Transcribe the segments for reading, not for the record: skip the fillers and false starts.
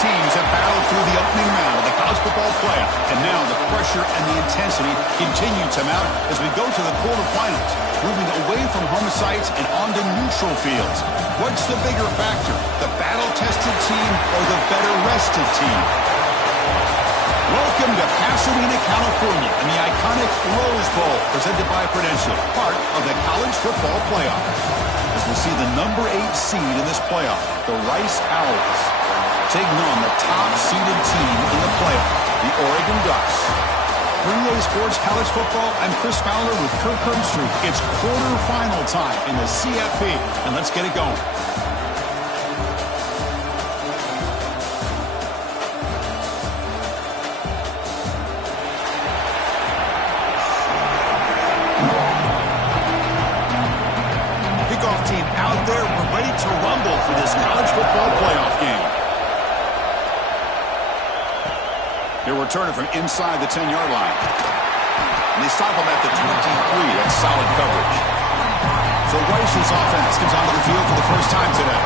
teams have battled through the opening round of the college football playoff, and now the pressure and the intensity continue to mount as we go to the quarterfinals, moving away from home sites and onto neutral fields. What's the bigger factor, the battle-tested team or the better-rested team? Welcome to Pasadena, California, and the iconic Rose Bowl, presented by Prudential, part of the college football playoff. As we see the number 8 seed in this playoff, the Rice Owls, taking on the top-seeded team in the playoff, the Oregon Ducks. For EA Sports College Football, I'm Chris Fowler with Kirk Herbstreit. It's quarterfinal time in the CFP, and let's get it going. Kickoff team out there. We're ready to rumble for this college football playoff game. They're returning from inside the 10-yard line. And they stop him at the 23. That's solid coverage. So Rice's offense comes onto the field for the first time today.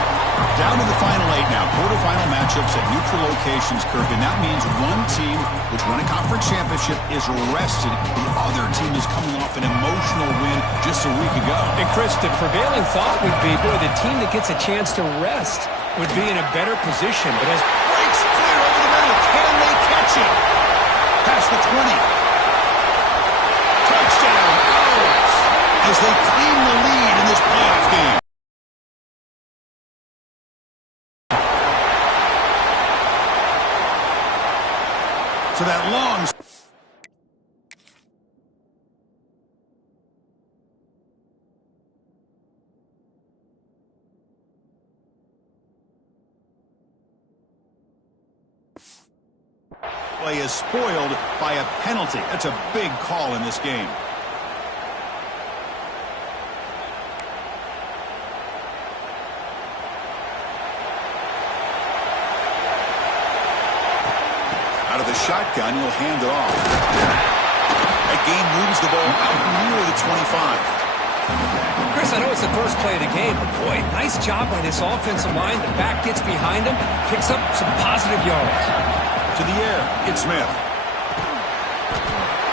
Down to the final 8 now. Quarterfinal matchups at neutral locations, Kirk. And that means one team, which won a conference championship, is rested. The other team is coming off an emotional win just a week ago. And Chris, the prevailing thought would be, boy, the team that gets a chance to rest would be in a better position. But as breaks clear over the middle, can they catch it? Past the 20. Touchdown, Owls, as they claim the lead in this playoff game. So that long play is spoiled by a penalty. That's a big call in this game. Out of the shotgun, he'll hand it off. That game moves the ball out near the 25. Chris, I know it's the first play of the game, but boy, nice job by this offensive line. The back gets behind him, picks up some positive yards. To the air, it's Smith.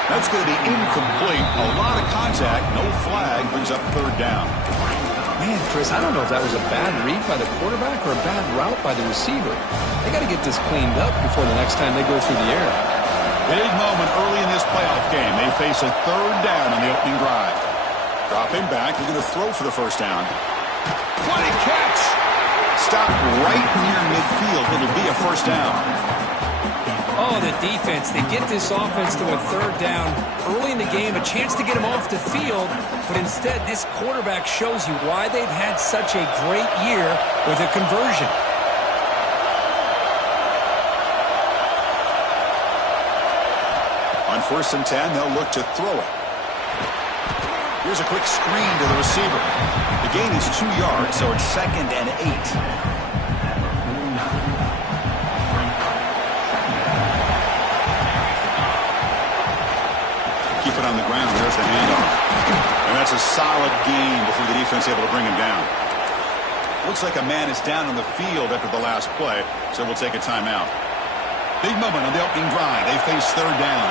That's going to be incomplete. A lot of contact, no flag, brings up third down. Man, Chris, I don't know if that was a bad read by the quarterback or a bad route by the receiver. They got to get this cleaned up before the next time they go through the air. Big moment early in this playoff game. They face a third down on the opening drive. Dropping back, they're going to throw for the first down. What a catch! Stop right near midfield. It'll be a first down. Oh, the defense. They get this offense to a third down early in the game, a chance to get him off the field, but instead this quarterback shows you why they've had such a great year with a conversion. On 1st and 10, they'll look to throw it. Here's a quick screen to the receiver. The gain is 2 yards, so it's 2nd and 8. Keep it on the ground. There's the handoff. And that's a solid gain before the defense able to bring him down. Looks like a man is down on the field after the last play, so we'll take a timeout. Big moment on the opening drive. They face third down.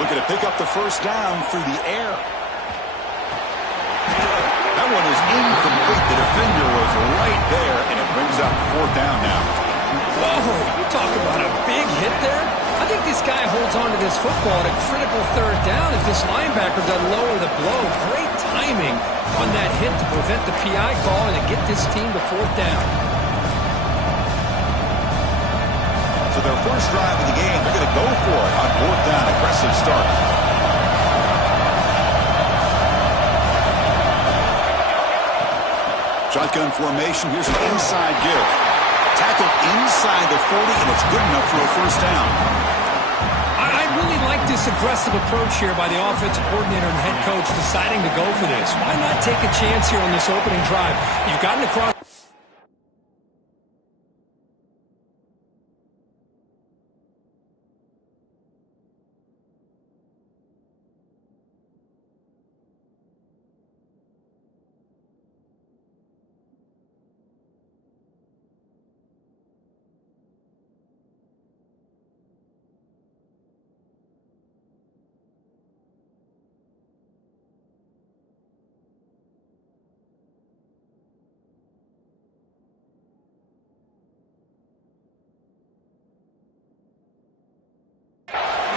Looking to pick up the first down through the air. That one is incomplete. The defender was right there, and it brings up 4th down now. Whoa, you talk about a big hit there. I think this guy holds on to this football at a critical third down if this linebacker doesn't lower the blow. Great timing on that hit to prevent the PI call and to get this team to 4th down. So their first drive of the game, they're going to go for it on 4th down. Aggressive start. Shotgun formation. Here's an inside give. Tackled inside the 40, and it's good enough for a first down. I really like this aggressive approach here by the offensive coordinator and head coach deciding to go for this. Why not take a chance here on this opening drive? You've gotten across.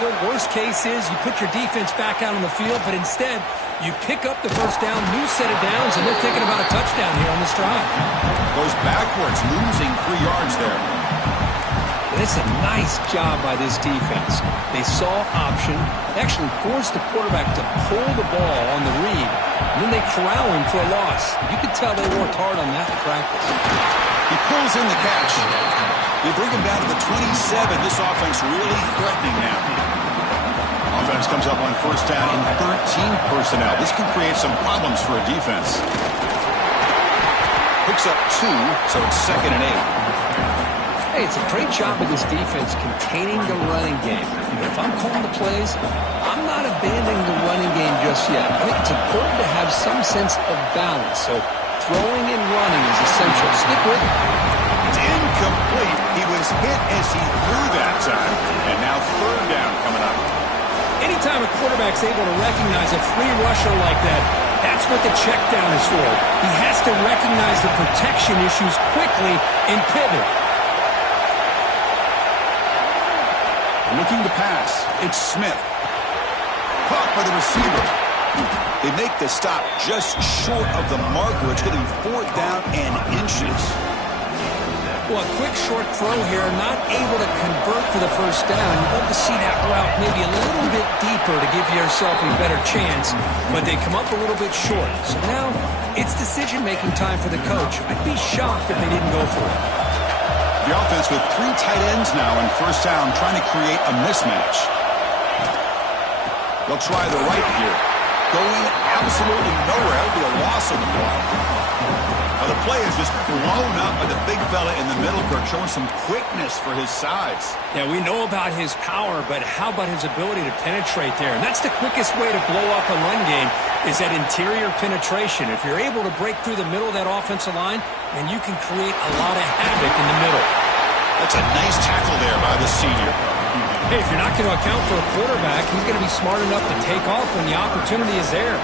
The worst case is you put your defense back out on the field, but instead you pick up the first down, new set of downs, and they're thinking about a touchdown here on this drive. Goes backwards, losing 3 yards there. It's a nice job by this defense. They saw option, actually forced the quarterback to pull the ball on the read, and then they corral him for a loss. You could tell they worked hard on that in practice. He pulls in the catch. They bring him down to the 27. This offense really threatening now. Offense comes up on first down in 13 personnel. This can create some problems for a defense. Picks up 2, so it's 2nd and 8. Hey, it's a great job of this defense containing the running game. But if I'm calling the plays, I'm not abandoning the running game just yet. I think it's important to have some sense of balance. So throwing and running is essential. Stick with it. It's incomplete. He was hit as he threw that time. And now 3rd down coming up. Anytime a quarterback's able to recognize a free rusher like that, that's what the check down is for. He has to recognize the protection issues quickly and pivot. Looking to pass. It's Smith. Caught by the receiver. They make the stop just short of the marker. It's going to be 4th down and inches. Well, a quick short throw here, not able to convert for the first down. You'd love to see that route maybe a little bit deeper to give yourself a better chance, but they come up a little bit short. So now it's decision-making time for the coach. I'd be shocked if they didn't go for it. The offense with 3 tight ends now in first down, trying to create a mismatch. They'll try the right here. Going absolutely nowhere. That would be a loss of the ball. Now the play is just blown up by the big fella in the middle, Kirk, showing some quickness for his size. Yeah, we know about his power, but how about his ability to penetrate there? And that's the quickest way to blow up a run game, is that interior penetration. If you're able to break through the middle of that offensive line, then you can create a lot of havoc in the middle. That's a nice tackle there by the senior. Hey, if you're not going to account for a quarterback, he's going to be smart enough to take off when the opportunity is there.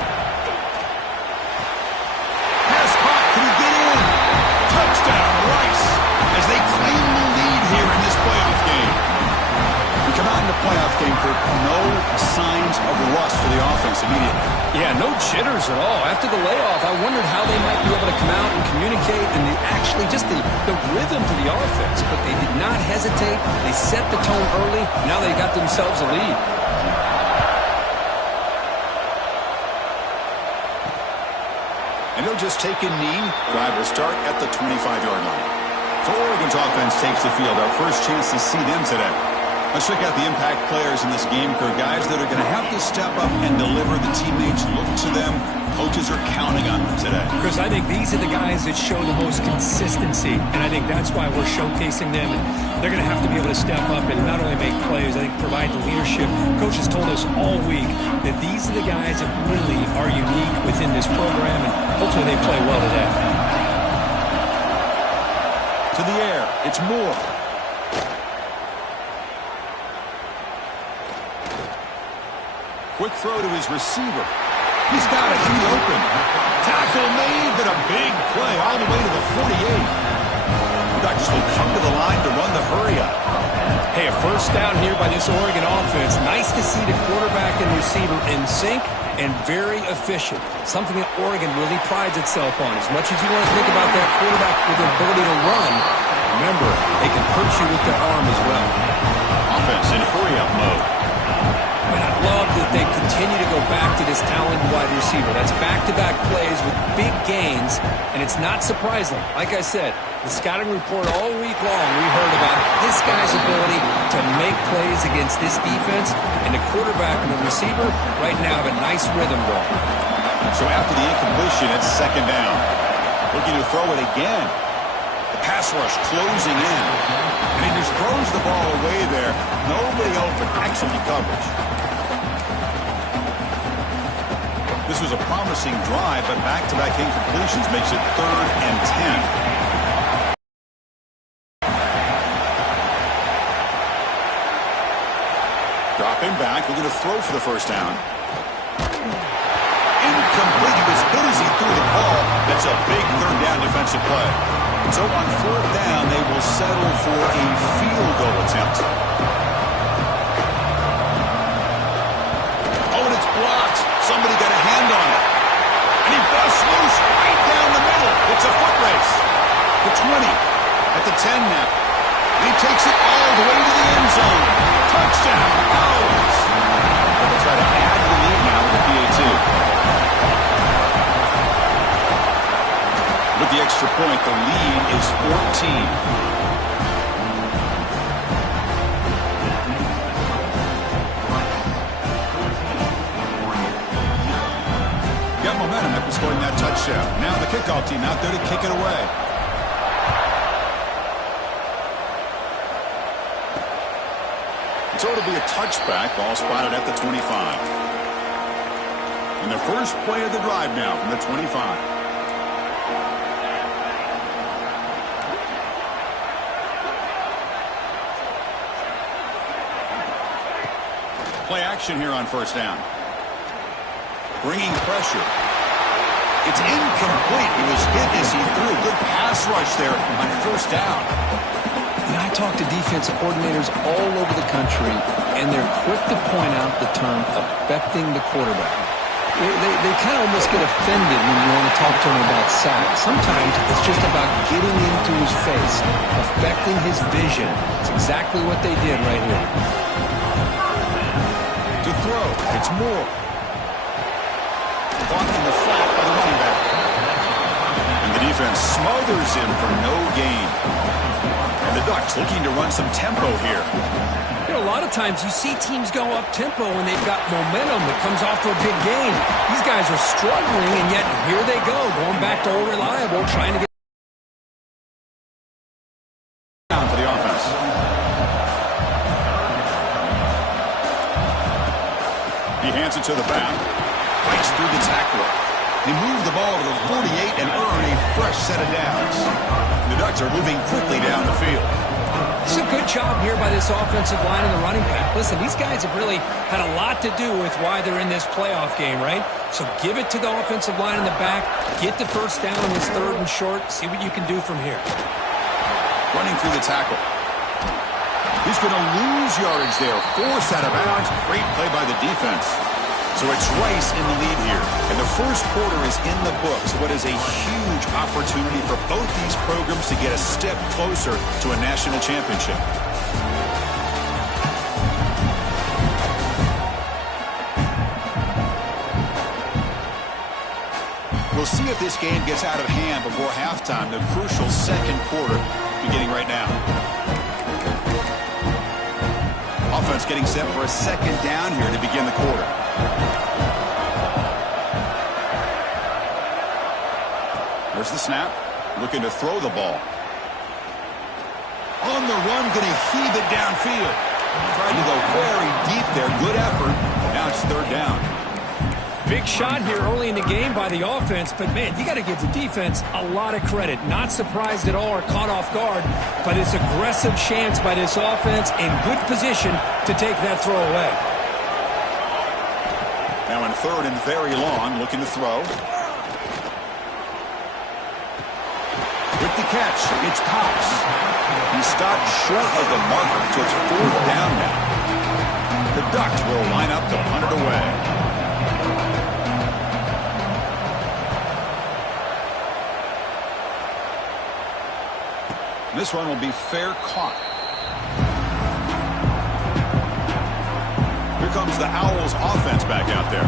Pass caught. Can he get in? Touchdown, Rice, as they claim the lead here in this playoff game. We come out in the playoff game for no signs of rust for the offense immediately. Yeah, no jitters at all. After the layoff, I wondered how they might be able to come out and communicate and actually just the rhythm to the offense. But they did not hesitate. They set the tone early. Now they got themselves a lead. And he'll just take a knee. Drive will start at the 25-yard line. So Oregon's offense takes the field. Our first chance to see them today. Let's check out the impact players in this game, Kirk. Guys that are going to have to step up and deliver. The teammates look to them. Coaches are counting on them today. Chris, I think these are the guys that show the most consistency, and I think that's why we're showcasing them. And they're going to have to be able to step up and not only make plays, I think provide the leadership. Coaches told us all week that these are the guys that really are unique within this program, and hopefully they play well today. To the air, it's Moore. Quick throw to his receiver. He's got it. He's open. Tackle made, but a big play all the way to the 48. Ducks will come to the line to run the hurry up. Hey, a first down here by this Oregon offense. Nice to see the quarterback and receiver in sync and very efficient. Something that Oregon really prides itself on. As much as you want to think about that quarterback with the ability to run, remember, they can hurt you with their arm as well. Offense in hurry-up mode. And I love that they continue to go back to this talented wide receiver. That's back-to-back plays with big gains, and it's not surprising. Like I said, the scouting report all week long, we heard about this guy's ability to make plays against this defense, and the quarterback and the receiver right now have a nice rhythm going. So after the incompletion, it's 2nd down. Looking to throw it again. The pass rush closing in. And he just throws the ball away there. Nobody open. Excellent coverage. This was a promising drive, but back-to-back incompletions makes it 3rd and 10. Dropping back, looking to throw for the first down. Incomplete. He was hit as he threw the ball. That's a big 3rd down defensive play. So on 4th down, they will settle for a field goal attempt. 10 now. He takes it all the way to the end zone. Touchdown, Owls. They'll try to add the lead now with the PAT. With the extra point, the lead is 14. Momentum after scoring that touchdown. Now the kickoff team out there to kick it away. So it'll be a touchback, ball spotted at the 25. And the first play of the drive now from the 25. Play action here on first down. Bringing pressure. It's incomplete. He was hit as he threw. Good pass rush there on first down. And I talk to defensive coordinators all over the country, and they're quick to point out the term affecting the quarterback. They kind of almost get offended when you want to talk to them about sacks. Sometimes it's just about getting into his face, affecting his vision. It's exactly what they did right here. To throw, it's Moore. Caught in the flat by the running back. And the defense smothers him for no gain. And the Ducks looking to run some tempo here. You know, a lot of times you see teams go up-tempo when they've got momentum that comes off to a big gain. These guys are struggling, and yet here they go, going back to old reliable, trying to get down for the offense. He hands it to the back. Breaks through the tackler. He moved the ball to the 48 and earned a fresh set of downs. The Ducks are moving quickly down the field. It's a good job here by this offensive line and the running back. Listen, these guys have really had a lot to do with why they're in this playoff game, right? So give it to the offensive line in the back. Get the first down on this third and short. See what you can do from here. Running through the tackle. He's going to lose yardage there. Forced out of bounds. Great play by the defense. So it's Rice in the lead here. And the first quarter is in the books. What is a huge opportunity for both these programs to get a step closer to a national championship. We'll see if this game gets out of hand before halftime. The crucial second quarter beginning right now. Offense getting set for a second down here to begin the quarter. There's the snap. Looking to throw the ball. On the run, going to heave it downfield. Tried to go very deep there. Good effort. Now it's third down. Big shot here early in the game by the offense, but man, you got to give the defense a lot of credit. Not surprised at all or caught off guard by this aggressive chance by this offense in good position to take that throw away. Now in third and very long, looking to throw. With the catch, it's Cox. He stopped short of the marker, so it's fourth down now. The Ducks will line up to punt it away. This one will be fair caught. Here comes the Owls offense back out there.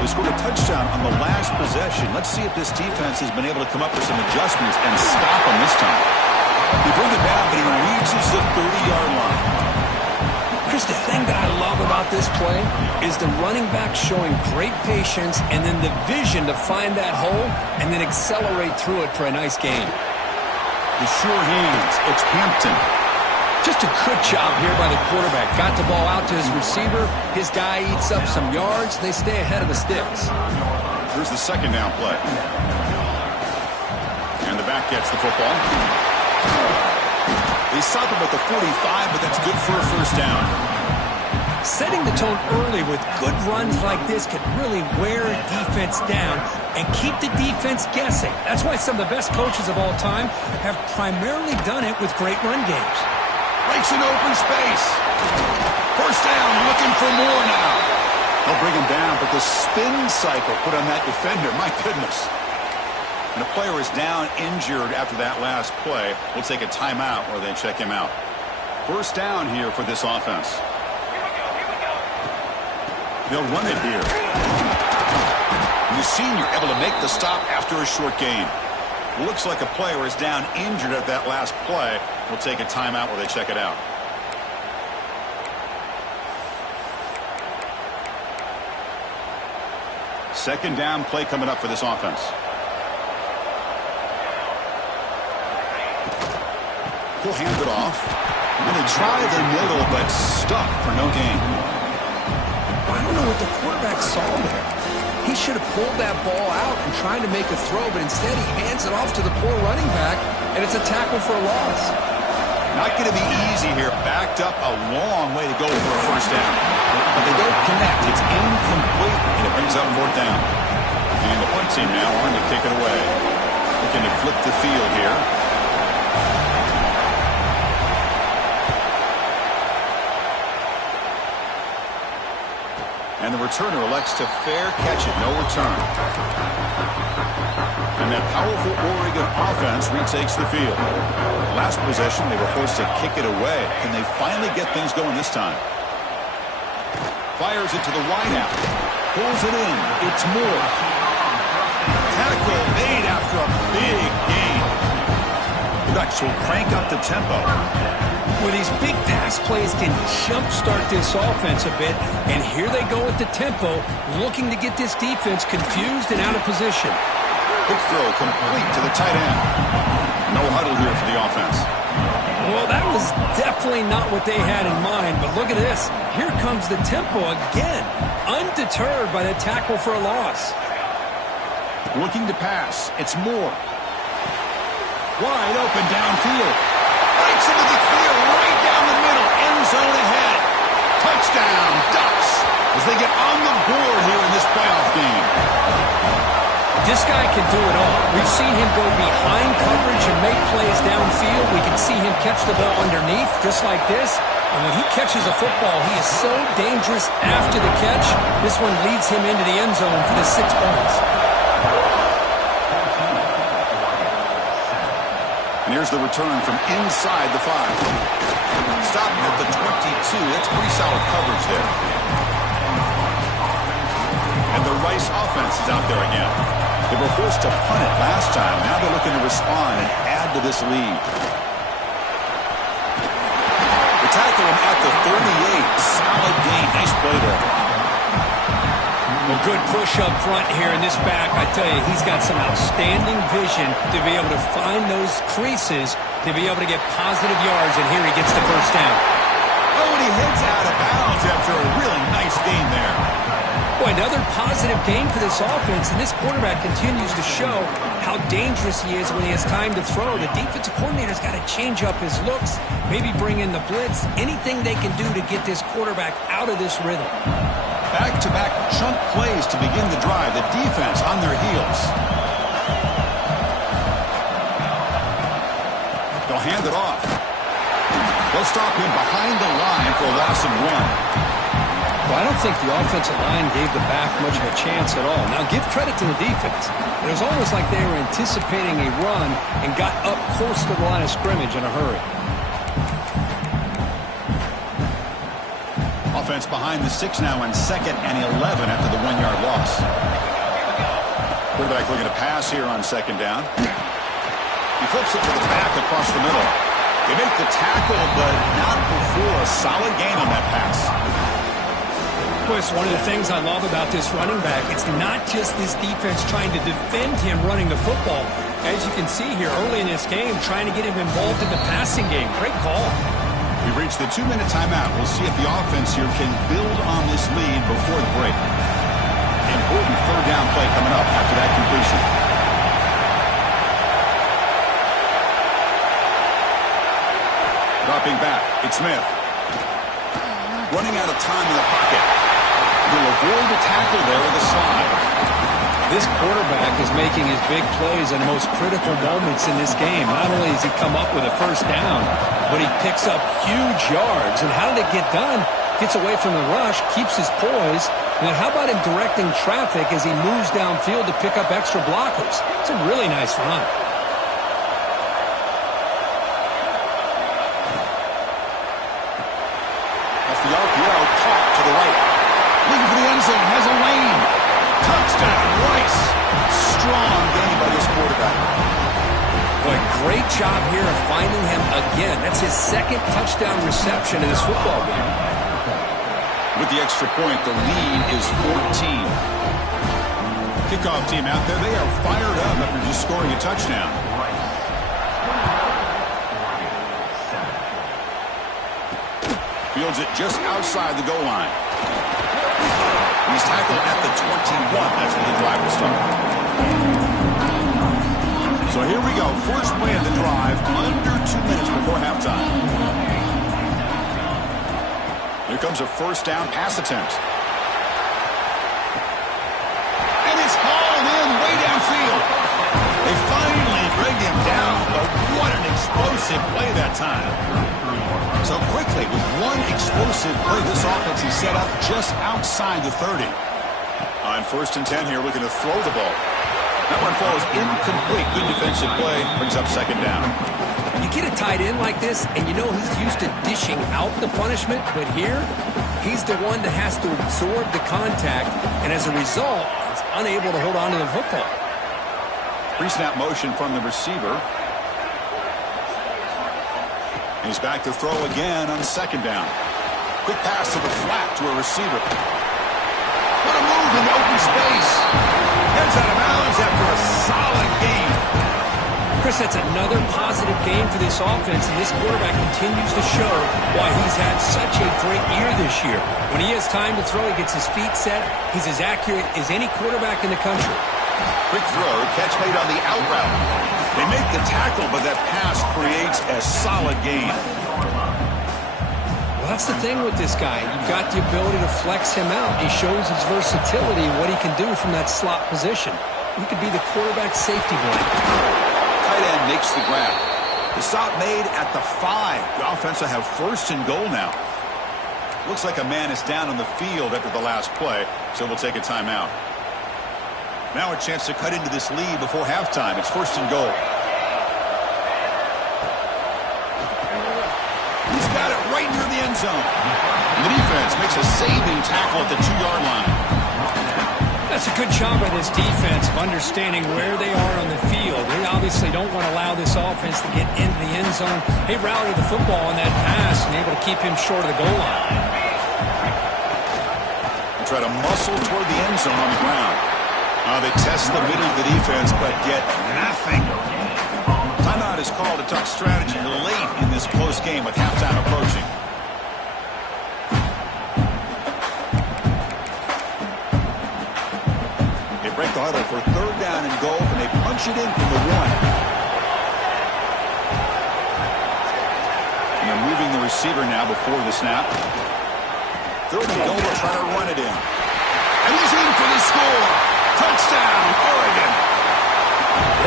They scored a touchdown on the last possession. Let's see if this defense has been able to come up with some adjustments and stop them this time. They bring it down, but he reaches the 30-yard line. Chris, the thing that I love about this play is the running back showing great patience and then the vision to find that hole and then accelerate through it for a nice gain. The sure hands. It's Hampton. Just a good job here by the quarterback. Got the ball out to his receiver. His guy eats up some yards. They stay ahead of the sticks. Here's the second down play. And the back gets the football. They stop him at the 45, but that's good for a first down. Setting the tone early with good runs like this can really wear a defense down and keep the defense guessing. That's why some of the best coaches of all time have primarily done it with great run games. Breaks an open space. First down, looking for more now. They'll bring him down, but the spin cycle put on that defender, my goodness. And a player is down injured after that last play. We'll take a timeout or they check him out. First down here for this offense. They'll run it here. The senior able to make the stop after a short gain. Looks like a player is down injured at that last play. We'll take a timeout while they check it out. Second down play coming up for this offense. He'll hand it off. And they try the middle, but stuffed for no gain. I don't know what the quarterback saw there. He should have pulled that ball out and tried to make a throw, but instead he hands it off to the poor running back, and it's a tackle for a loss. Not going to be easy here. Backed up a long way to go for a first down. But they don't connect. It's incomplete, and it brings up fourth down. And the punt team now on to kick it away. Looking to flip the field here. And the returner elects to fair catch it. No return. And that powerful Oregon offense retakes the field. Last possession, they were forced to kick it away. Can they finally get things going this time? Fires it to the wideout. Pulls it in. It's Moore. Tackle made after a big gain. Ducks will crank up the tempo. Well, these big pass plays can jumpstart this offense a bit, and here they go with the tempo, looking to get this defense confused and out of position. Quick throw complete to the tight end. No huddle here for the offense. Well, that was definitely not what they had in mind, but look at this. Here comes the tempo again, undeterred by the tackle for a loss. Looking to pass. It's Moore. Wide open downfield. Breaks into the field right down the middle. End zone ahead. Touchdown, Ducks, as they get on the board here in this playoff game. This guy can do it all. We've seen him go behind coverage and make plays downfield. We can see him catch the ball underneath, just like this. And when he catches a football, he is so dangerous after the catch. This one leads him into the end zone for the 6 points. And here's the return from inside the 5. Stopping at the 22. That's pretty solid coverage there. And the Rice offense is out there again. They were forced to punt it last time. Now they're looking to respond and add to this lead. They tackle him at the 38. Solid gain. Nice play there. Well, good push up front here in this back. I tell you, he's got some outstanding vision to be able to find those creases, to be able to get positive yards, and here he gets the first down. Oh, and he hits out of bounds after a really nice gain there. Boy, another positive gain for this offense, and this quarterback continues to show how dangerous he is when he has time to throw. The defensive coordinator's got to change up his looks, maybe bring in the blitz, anything they can do to get this quarterback out of this rhythm. Back-to-back chunk plays to begin the drive. The defense on their heels. They'll hand it off. They'll stop him behind the line for a loss of 1. Well, I don't think the offensive line gave the back much of a chance at all. Now, give credit to the defense. It was almost like they were anticipating a run and got up close to the line of scrimmage in a hurry. Offense behind the 6 now in 2nd and 11 after the 1-yard loss. Quarterback looking to pass here on 2nd down. He flips it to the back across the middle. They make the tackle, but not before a solid gain on that pass. Well, it's one of the things I love about this running back. It's not just this defense trying to defend him running the football. As you can see here early in this game, trying to get him involved in the passing game. Great call. We've reached the 2-minute timeout. We'll see if the offense here can build on this lead before the break. Important 3rd down play coming up after that completion. Dropping back, it's Smith. Running out of time in the pocket. He'll avoid the tackle there with a slide. This quarterback is making his big plays in the most critical moments in this game. Not only does he come up with a first down, but he picks up huge yards. And how did it get done? Gets away from the rush, keeps his poise. And then how about him directing traffic as he moves downfield to pick up extra blockers? It's a really nice run. Off the RPO, caught to the right. Looking for the end zone, has a lane. Touchdown, Rice. Strong game by this quarterback. Boy, great job here of finding him again. That's his second touchdown reception in this football game. With the extra point, the lead is 14. Kickoff team out there, they are fired up after just scoring a touchdown. Fields it just outside the goal line. He's tackled at the 21. That's where the drive will start. So here we go. First play of the drive, under 2 minutes before halftime. Here comes a first down pass attempt. And it's hauled in way downfield. They finally bring him down, but what an explosive play that time. So quickly, with one explosive play, this offense is set up just outside the 30. On 1st and 10 here, looking to throw the ball. That one falls incomplete. Good defensive play. Brings up second down. You get a tight end like this, and you know he's used to dishing out the punishment, but here, he's the one that has to absorb the contact, and as a result, he's unable to hold on to the football. Pre-snap motion from the receiver. He's back to throw again on second down. Quick pass to the flat to a receiver. What a move in open space. Heads out of bounds after a solid game. Chris, that's another positive game for this offense, and this quarterback continues to show why he's had such a great year this year. When he has time to throw, he gets his feet set. He's as accurate as any quarterback in the country. Quick throw, catch made on the out route. They make the tackle, but that pass creates a solid gain. Well, that's the thing with this guy. You've got the ability to flex him out. He shows his versatility and what he can do from that slot position. He could be the quarterback safety blanket. Tight end makes the grab. The stop made at the 5. The offense will have 1st and goal now. Looks like a man is down on the field after the last play, so we'll take a timeout. Now a chance to cut into this lead before halftime. It's 1st and goal. He's got it right near the end zone. And the defense makes a saving tackle at the 2-yard line. That's a good job by this defense of understanding where they are on the field. They obviously don't want to allow this offense to get into the end zone. They rallied the football on that pass and able to keep him short of the goal line. They try to muscle toward the end zone on the ground. They test the middle of the defense, but get nothing. Timeout is called to talk strategy late in this close game with halftime approaching. They break the huddle for 3rd down and goal, and they punch it in from the 1. And they're moving the receiver now before the snap. 3rd and goal, they'll try to run it in. And he's in for the score. Touchdown, Oregon.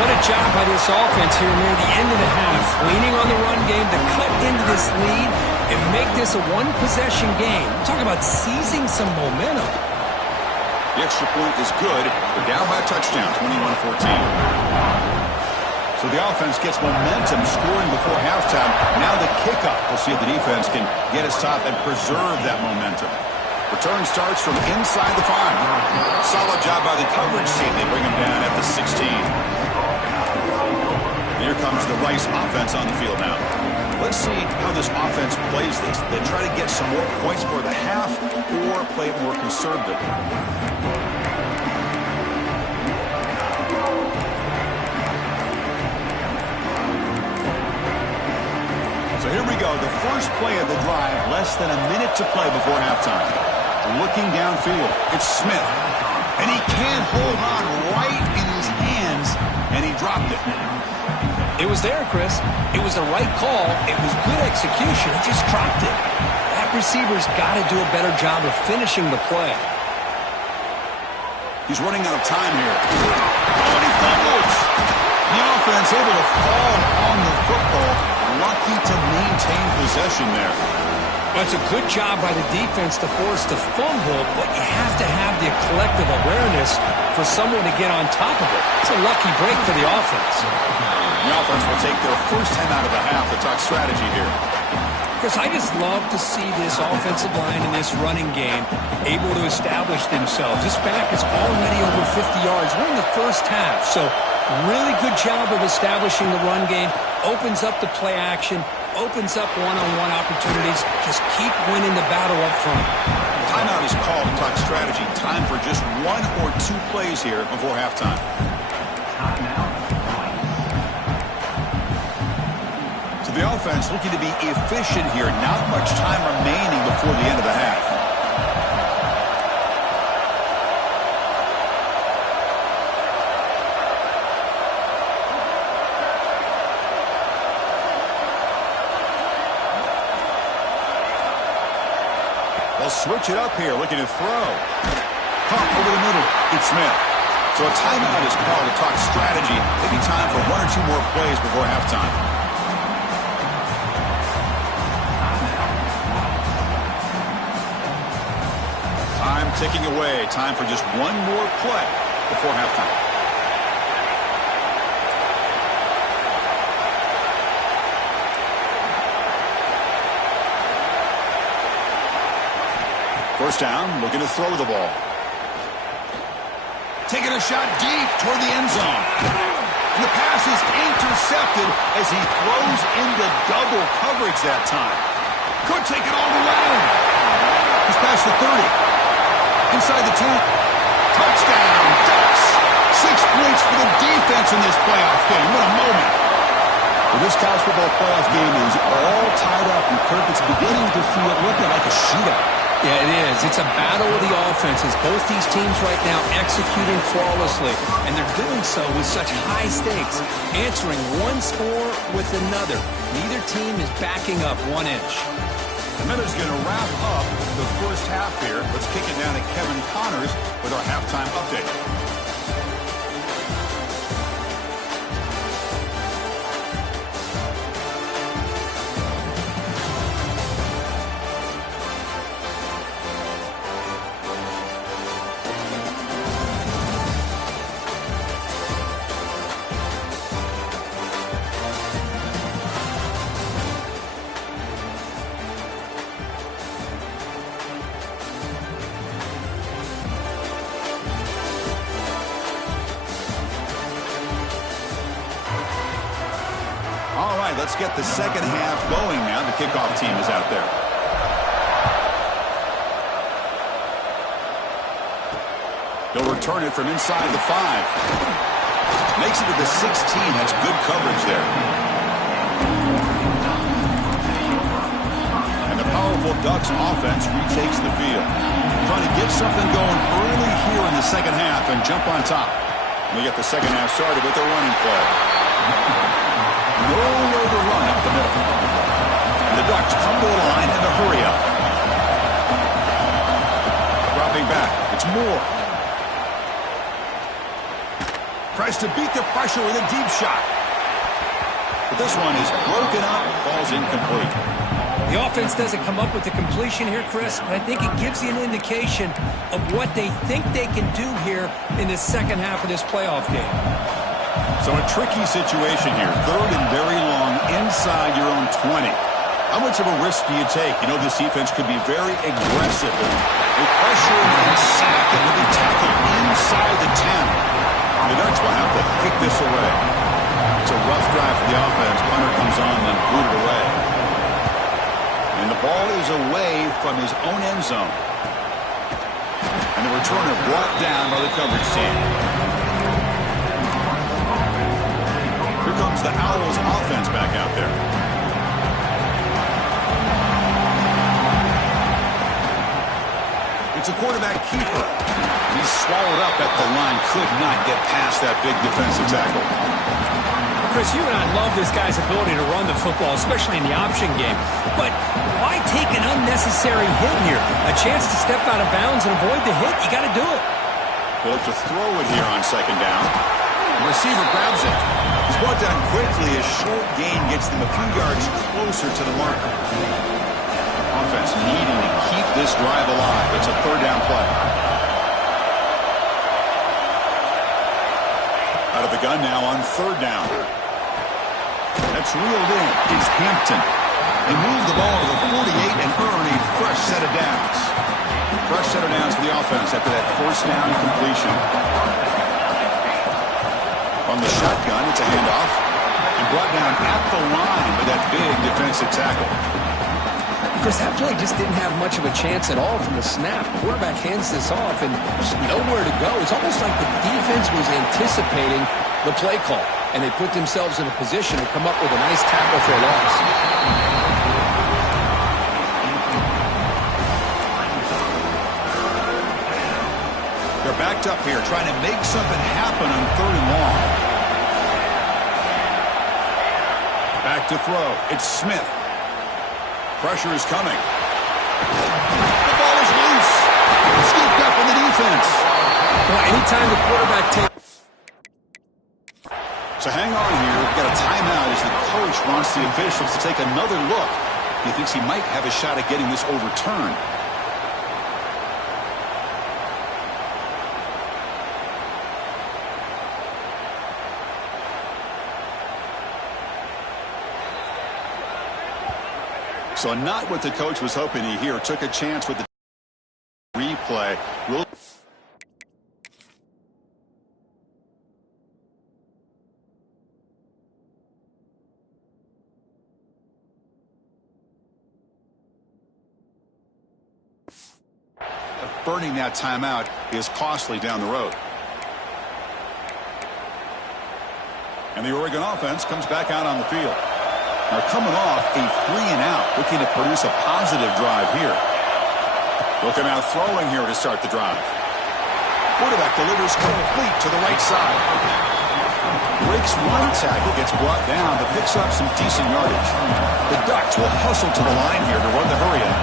What a job by this offense here near the end of the half. Leaning on the run game to cut into this lead and make this a one-possession game. Talk about seizing some momentum. The extra point is good. They're down by a touchdown, 21-14. So the offense gets momentum scoring before halftime. Now the kickoff. We'll see if the defense can get us top and preserve that momentum. Return starts from inside the 5. Solid job by the coverage team. They bring him down at the 16. Here comes the Rice offense on the field now. Let's see how this offense plays this. They try to get some more points for the half or play it more conservative. So here we go. The first play of the drive. Less than a minute to play before halftime. Looking downfield, it's Smith. And he can't hold on right in his hands, and he dropped it. It was there, Chris. It was the right call. It was good execution. He just dropped it. That receiver's got to do a better job of finishing the play. He's running out of time here. Oh, and he fumbles. The offense able to fall on the football. Lucky to maintain possession there. Well, it's a good job by the defense to force the fumble, but you have to have the collective awareness for someone to get on top of it. It's a lucky break for the offense. The offense will take their first time out of the half to talk strategy here. Because I just love to see this offensive line in this running game able to establish themselves. This back is already over 50 yards. We're in the first half, so really good job of establishing the run game. Opens up the play action, opens up one-on-one opportunities. Just keep winning the battle up front. Timeout is called to talk strategy. Time for just 1 or 2 plays here before halftime. So the offense looking to be efficient here. Not much time remaining before the end of the half. They'll switch it up here, looking to throw. Pump over the middle. It's Smith. So a timeout is called to talk strategy. Maybe time for 1 or 2 more plays before halftime. Time ticking away. Time for just 1 more play before halftime. First down, looking to throw the ball. Taking a shot deep toward the end zone. And the pass is intercepted as he throws into double coverage that time. Could take it all the way. He's past the 30. Inside the 10. Touchdown, Ducks. 6 points for the defense in this playoff game. What a moment. Well, this college football playoff game is all tied up. And Kirk, it's beginning to feel looking like a shootout. Yeah, it is. It's a battle of the offenses. Both these teams right now executing flawlessly, and they're doing so with such high stakes, answering one score with another. Neither team is backing up 1 inch. And that is going to wrap up the first half here. Let's kick it down to Kevin Connors with our halftime update. Let's get the second half going now. The kickoff team is out there. He'll return it from inside the 5. Makes it to the 16. That's good coverage there. And the powerful Ducks offense retakes the field. Trying to get something going early here in the second half and jump on top. We get the second half started with a running play. Nowhere to run up the middle. And the Ducks come to the line in a hurry up. Dropping back. It's Moore. Tries to beat the pressure with a deep shot. But this one is broken up. Falls incomplete. The offense doesn't come up with the completion here, Chris, but I think it gives you an indication of what they think they can do here in the second half of this playoff game. So a tricky situation here. 3rd and very long inside your own 20. How much of a risk do you take? You know, this defense could be very aggressive. They pressure and sack it with a tackle inside the 10. The Ducks will have to kick this away. It's a rough drive for the offense. Punter comes on and booted away. And the ball is away from his own end zone. And the returner brought down by the coverage team. Here comes the Owls offense back out there. It's a quarterback keeper. He's swallowed up at the line. Could not get past that big defensive tackle. Chris, you and I love this guy's ability to run the football, especially in the option game. But why take an unnecessary hit here? A chance to step out of bounds and avoid the hit, you got to do it. He'll look to throw it here on second down. The receiver grabs it. He's brought down quickly. A short gain gets them a few yards closer to the marker. Offense needing to keep this drive alive. It's a third down play. Out of the gun now on third down. That's reeled in. It's Hampton. They move the ball to the 48 and earn a fresh set of downs. Fresh set of downs for the offense after that first down completion. From the shotgun, it's a handoff. And brought down at the line with that big defensive tackle. Chris, that play just didn't have much of a chance at all from the snap. The quarterback hands this off, and there's nowhere to go. It's almost like the defense was anticipating the play call, and they put themselves in a position to come up with a nice tackle for a loss. They're backed up here, trying to make something happen on third and long. Back to throw. It's Smith. Pressure is coming. The ball is loose. Scooped up in the defense. Well, anytime the quarterback takes... So hang on here. We've got a timeout as the coach wants the officials to take another look. He thinks he might have a shot at getting this overturned. So not what the coach was hoping to hear. Took a chance with the replay. Burning that timeout is costly down the road. And the Oregon offense comes back out on the field. Now coming off a 3-and-out, looking to produce a positive drive here. Looking out throwing here to start the drive. Quarterback delivers complete to the right side. Breaks one tackle, gets brought down, but picks up some decent yardage. The Ducks will hustle to the line here to run the hurry up.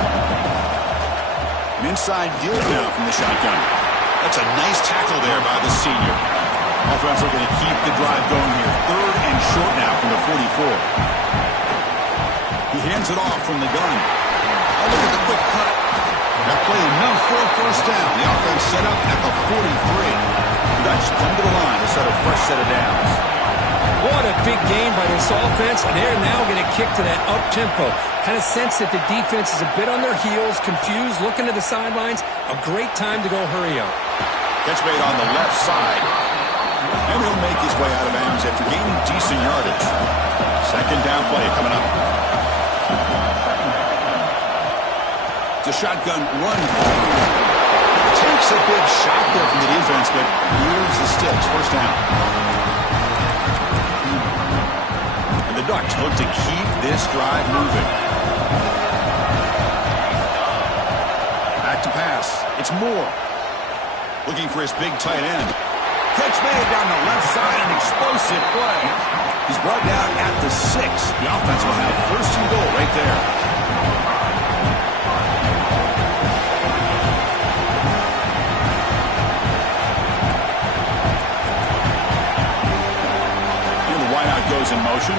An inside deal now from the shotgun. That's a nice tackle there by the senior. Offense looking to keep the drive going here. Third and short now from the 44. He hands it off from the gun. Oh, look at the quick cut. That play enough for a first down. The offense set up at the 43. The Ducks come to the line to set a fresh set of downs. What a big game by this offense, and they're now going to kick to that up-tempo. Kind of sense that the defense is a bit on their heels, confused, looking to the sidelines. A great time to go hurry up. Catch made on the left side. And he'll make his way out of bounds after gaining decent yardage. Second down play coming up. It's a shotgun run. Takes a big shot there from the defense, but moves the sticks. First down. And the Ducks look to keep this drive moving. Back to pass. It's Moore. Looking for his big tight end. Catch made down the left side, an explosive play. He's brought down at the 6. The offense will have first and goal right there. And the wideout goes in motion.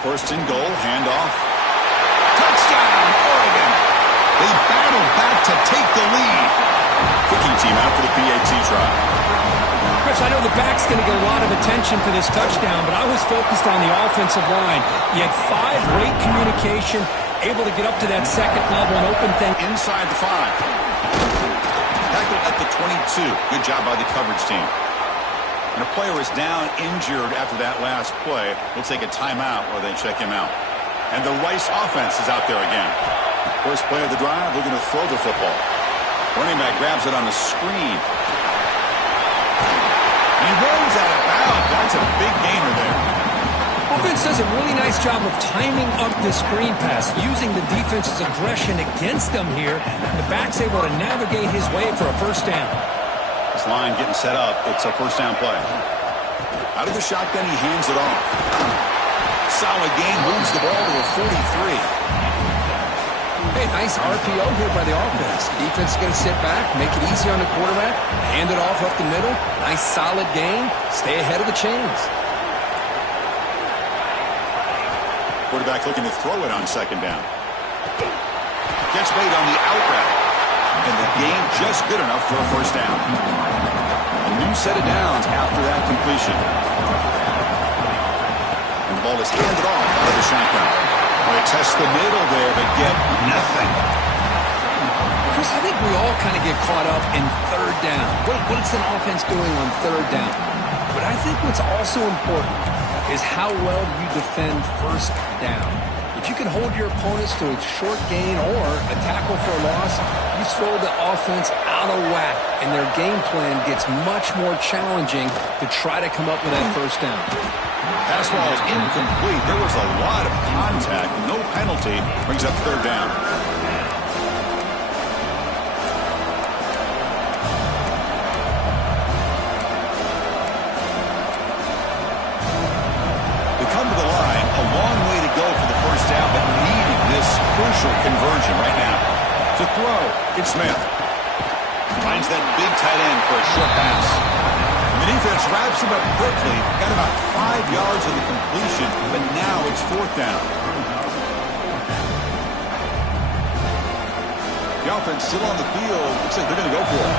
First and goal, handoff. Touchdown, Oregon. They battle back to take the lead. Kicking team out for the PAT try. Chris, I know the back's going to get a lot of attention for this touchdown, but I was focused on the offensive line. You had 5, great communication, able to get up to that second level and open things. Inside the 5. Tackled at the 22. Good job by the coverage team. And a player is down injured after that last play. We'll take a timeout while they check him out. And the Rice offense is out there again. First play of the drive, they're going to throw the football. Running back grabs it on the screen. He runs out of bounds. That's a big gainer there. Offense does a really nice job of timing up the screen pass, using the defense's aggression against them here. The back's able to navigate his way for a first down. This line getting set up. It's a first down play. Out of the shotgun, he hands it off. Solid gain, moves the ball to a 43. Hey, nice RPO here by the offense. The defense is going to sit back, make it easy on the quarterback, hand it off up the middle. Nice solid gain. Stay ahead of the chains. Quarterback looking to throw it on second down. Gets made on the out route. And the gain just good enough for a first down. A new set of downs after that completion. And the ball is handed off out of the shotgun. They test the middle there, but get nothing. Chris, I think we all kind of get caught up in third down. What's an offense doing on third down? But I think what's also important is how well you defend first down. If you can hold your opponents to a short gain or a tackle for a loss, you throw the offense out of whack, and their game plan gets much more challenging to try to come up with that first down. Pass ball is incomplete. There was a lot of contact. No penalty. Brings up third down. They come to the line. A long way to go for the first down, but needing this crucial conversion right now. To throw, it's Smith. Finds that big tight end for a short pass. The defense wraps him up quickly. Got about 5 yards of the completion, but now it's fourth down. The offense still on the field. Looks like they're going to go for it.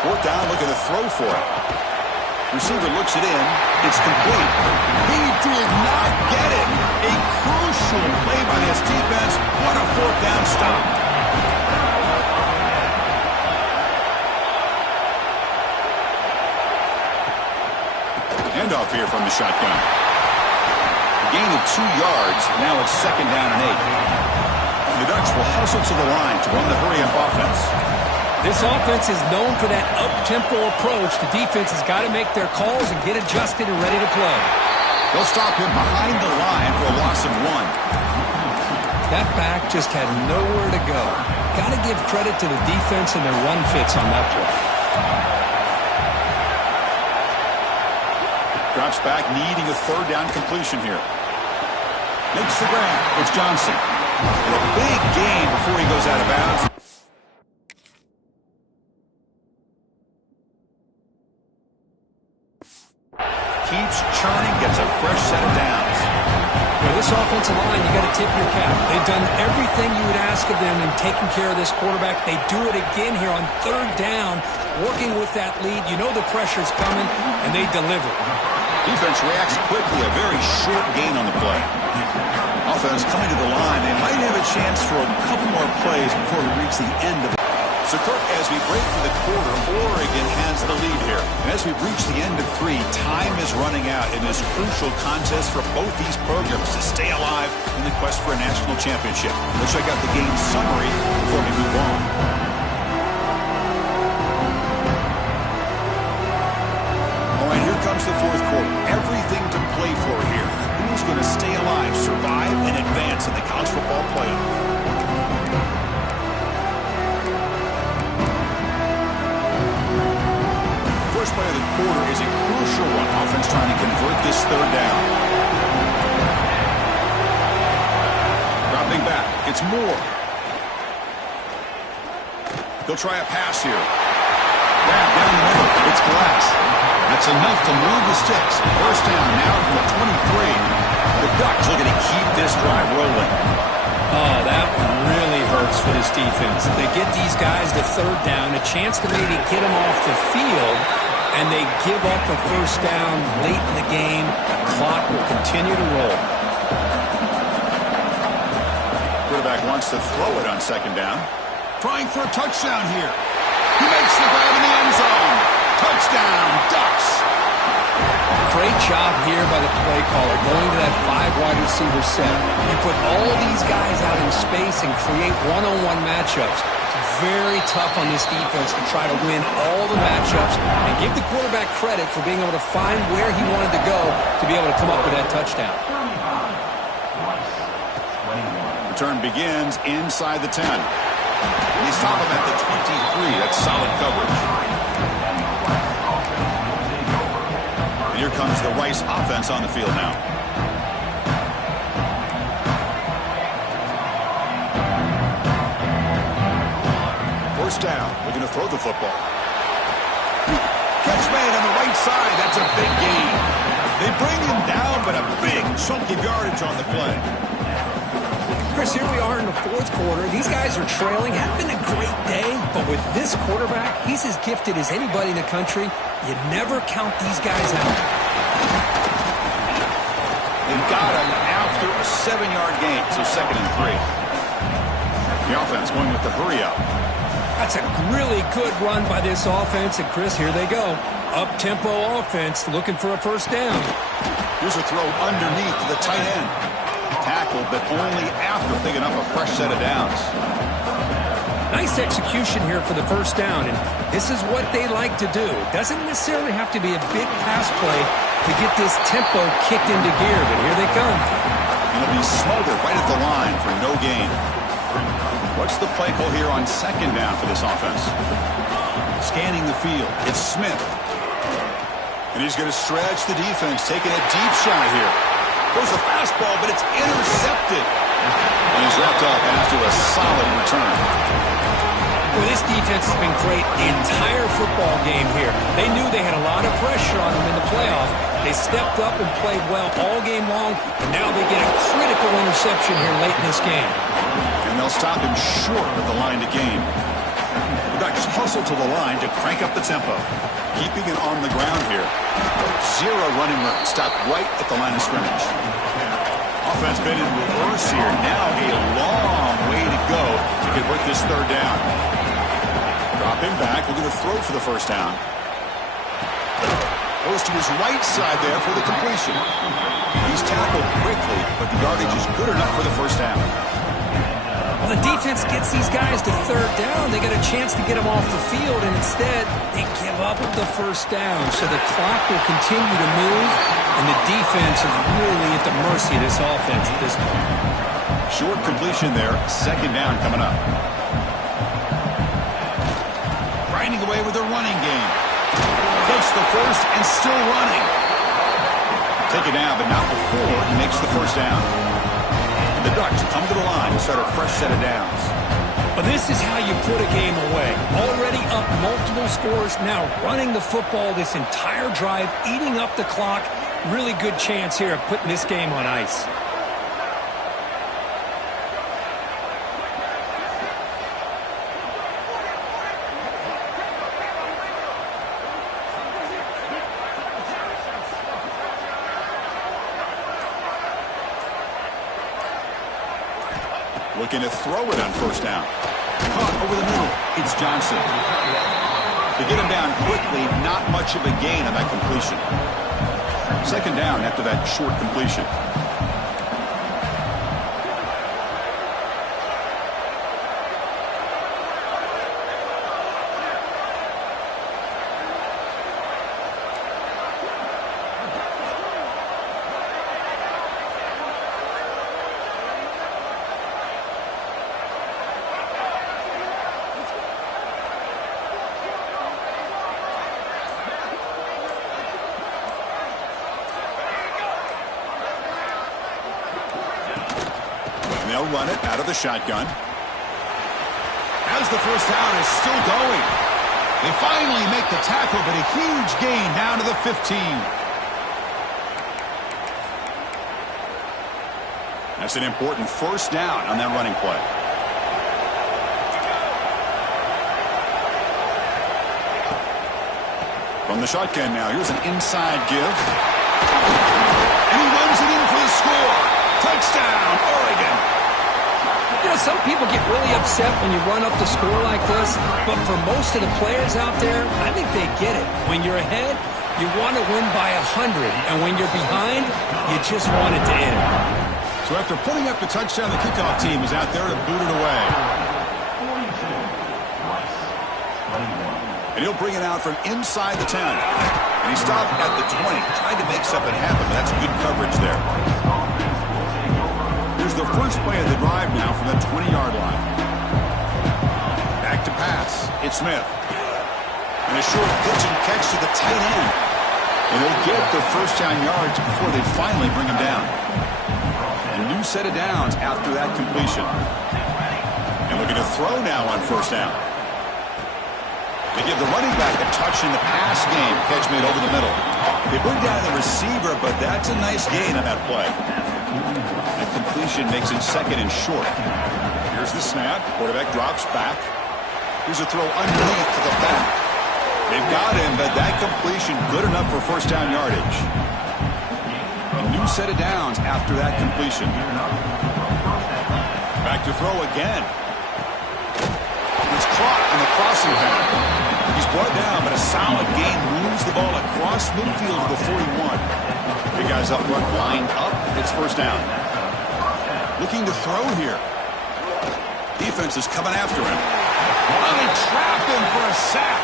Fourth down, looking to throw for it. Receiver looks it in. It's complete. He did not get it. A crucial play by this defense. What a fourth down stop. Handoff here from the shotgun. A gain of 2 yards. Now it's second down and 8. The Ducks will hustle to the line to run the hurry-up offense. This offense is known for that up-tempo approach. The defense has got to make their calls and get adjusted and ready to play. They'll stop him behind the line for a loss of 1. That back just had nowhere to go. Got to give credit to the defense and their run fits on that play. Drops back, needing a third down completion here. Makes the grab. It's Johnson. And a big gain before he goes out of bounds. Keeps churning, gets a fresh set of downs. Well, this offensive line, you got to tip your cap. They've done everything you would ask of them in taking care of this quarterback. They do it again here on third down, working with that lead. You know the pressure's coming, and they deliver. Defense reacts quickly, a very short gain on the play. Offense coming to the line. They might have a chance for a couple more plays before we reach the end of it. So, Kirk, as we break for the quarter, Oregon has the lead here. And as we reach the end of 3, time is running out in this crucial contest for both these programs to stay alive in the quest for a national championship. Let's check out the game summary before we move on. All right, here comes the fourth quarter. Everything to play for here. Who's going to stay alive, survive, and advance in the college football playoff? First play of the quarter is a crucial one. Offense trying to convert this third down. Dropping back. It's Moore. He'll try a pass here. Grab down the middle. It's Glass. That's enough to move the sticks. First down now from the 23. The Ducks looking to keep this drive rolling. Oh, that one really hurts for this defense. They get these guys to third down, a chance to maybe get them off the field, and they give up a first down late in the game. The clock will continue to roll. Quarterback wants to throw it on second down. Trying for a touchdown here. He makes the grab in the end zone. Touchdown, Ducks. Great job here by the play caller, going to that 5-wide receiver set. You put all these guys out in space and create one-on-one matchups. It's very tough on this defense to try to win all the matchups and give the quarterback credit for being able to find where he wanted to go to be able to come up with that touchdown. Return begins inside the 10. They stop him at the 23. That's solid coverage. Here comes the Rice offense on the field now. first down. Looking to throw the football. Catch made on the right side. That's a big gain. They bring him down, but a big chunk of yardage on the play. Chris, here we are in the fourth quarter. These guys are trailing. Having a great day, but with this quarterback, he's as gifted as anybody in the country. You never count these guys out. They've got him after a 7-yard gain, so 2nd and 3. The offense going with the hurry up. That's a really good run by this offense, and Chris, here they go. Up-tempo offense looking for a first down. Here's a throw underneath to the tight end. Tackled, but only after picking up a fresh set of downs. Nice execution here for the first down, and this is what they like to do. It doesn't necessarily have to be a big pass play to get this tempo kicked into gear, but here they come. It'll be smothered right at the line for no gain. What's the play call here on 2nd down for this offense? Scanning the field, it's Smith. And he's going to stretch the defense, taking a deep shot here. Goes a fastball, but it's intercepted. And he's wrapped up after a solid return. Well, this defense has been great the entire football game here. They knew they had a lot of pressure on them in the playoff. They stepped up and played well all game long, and now they get a critical interception here late in this game. And they'll stop him short of the line to gain. The Ducks hustle to the line to crank up the tempo. Keeping it on the ground here. 0 running room. Stopped right at the line of scrimmage. Offense been in reverse here. Now a long way to go to convert this 3rd down. Dropping back. We're going to throw for the first down. Goes to his right side there for the completion. He's tackled quickly, but the yardage is good enough for the first down. Well, the defense gets these guys to 3rd down. They got a chance to get them off the field, and instead they give up the first down. So the clock will continue to move, and the defense is really at the mercy of this offense at this point. Short completion there. 2nd down coming up. Grinding away with a running game. Gets the first and still running. Take it down, but not before he makes the first down. The Ducks come to the line to start a fresh set of downs. But this is how you put a game away. Already up multiple scores, now running the football this entire drive, eating up the clock. Really good chance here of putting this game on ice. Looking to throw it on first down. Caught over the middle. It's Johnson. To get him down quickly, not much of a gain on that completion. 2nd down after that short completion. They'll run it out of the shotgun. As the first down is still going. They finally make the tackle, but a huge gain down to the 15. That's an important first down on that running play. From the shotgun now, here's an inside give. And he runs it in for the score. Touchdown, Oregon. You know, some people get really upset when you run up the score like this, but for most of the players out there, I think they get it. When you're ahead, you want to win by 100, and when you're behind, you just want it to end. So after putting up the touchdown, the kickoff team is out there to boot it away. And he'll bring it out from inside the 10. And he stopped at the 20, trying to make something happen, but that's good coverage there. Here's the first play of the drive now from the 20-yard line. Back to pass. It's Smith. And a short pitch and catch to the tight end. And they'll get the first down yards before they finally bring him down. A new set of downs after that completion. And looking to throw now on first down. They give the running back a touch in the pass game. Catch made over the middle. They bring down the receiver, but that's a nice gain on that play. That completion makes it second and short. Here's the snap. Quarterback drops back. Here's a throw underneath to the back. They've got him, but that completion good enough for first down yardage. A new set of downs after that completion. Back to throw again. He's caught on the crossing path. He's brought down, but a solid gain moves the ball across midfield to the 41. Big guys up front, lined up. It's first down. Looking to throw here. Defense is coming after him. Oh, they trap him for a sack.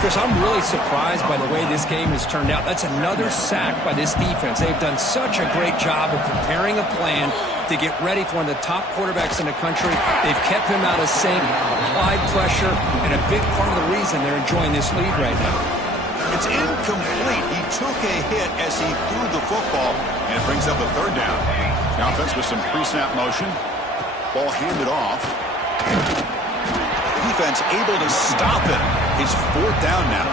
Chris, I'm really surprised by the way this game has turned out. That's another sack by this defense. They've done such a great job of preparing a plan to get ready for one of the top quarterbacks in the country. They've kept him out of sync, applied pressure, and a big part of the reason they're enjoying this lead right now. It's incomplete. He took a hit as he threw the football, and it brings up a third down. The offense with some pre-snap motion. Ball handed off. Defense able to stop it. It's fourth down now.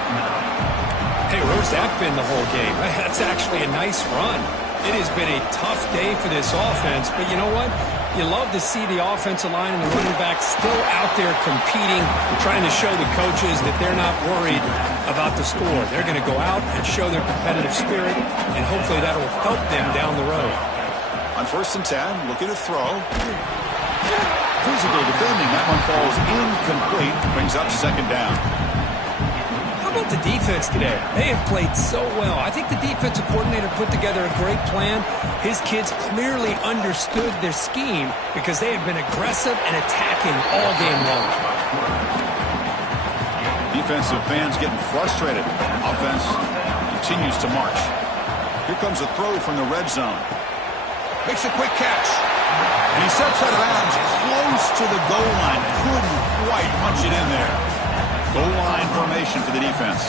Hey, where's that been the whole game? That's actually a nice run. It has been a tough day for this offense, but you know what? You love to see the offensive line and the running back still out there competing, trying to show the coaches that they're not worried about the score. They're going to go out and show their competitive spirit, and hopefully that will help them down the road. On 1st and 10, looking to throw. Physical defending. That one falls incomplete. Brings up second down. How about the defense today? They have played so well. I think the defensive coordinator put together a great plan. His kids clearly understood their scheme because they have been aggressive and attacking all game long. Defensive fans getting frustrated. Offense continues to march. Here comes a throw from the red zone. Makes a quick catch. And he steps out of bounds close to the goal line. Couldn't quite punch it in there. Goal line formation for the defense.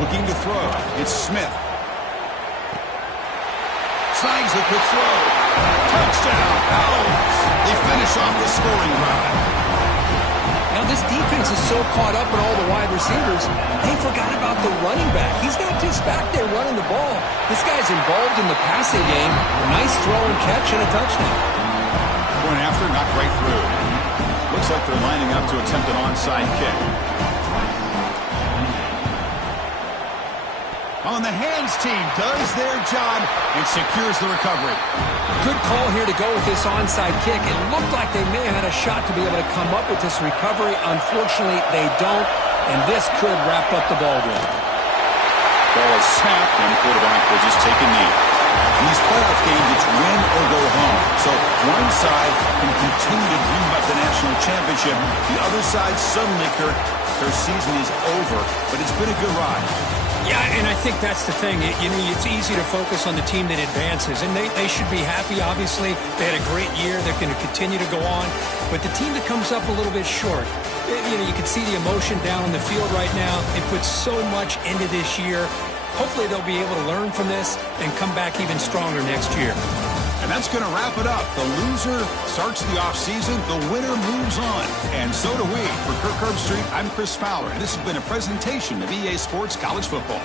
Looking to throw. It's Smith. Snags the quick throw. Touchdown. Owls. They finish off the scoring drive. Now this defense is so caught up in all the wide receivers, they forgot about the running back. He's not just back there running the ball. This guy's involved in the passing game. A nice throw and catch and a touchdown. Going after, not right through. Looks like they're lining up to attempt an onside kick. On the hands team does their job and secures the recovery. Good call here to go with this onside kick. It looked like they may have had a shot to be able to come up with this recovery. Unfortunately, they don't, and this could wrap up the ball game. Ball is snapped, and the quarterback will just take a knee. In these playoff games, it's win or go home. So one side can continue to dream about the national championship. The other side suddenly, Kirk, their season is over, but it's been a good ride. Yeah, and I think that's the thing. It's easy to focus on the team that advances, and they should be happy, obviously. They had a great year. They're going to continue to go on. But the team that comes up a little bit short, you can see the emotion down on the field right now. They put so much into this year. Hopefully they'll be able to learn from this and come back even stronger next year. And that's going to wrap it up. The loser starts the offseason. The winner moves on. And so do we. For Kirk Herbstreit, I'm Chris Fowler. And this has been a presentation of EA Sports College Football.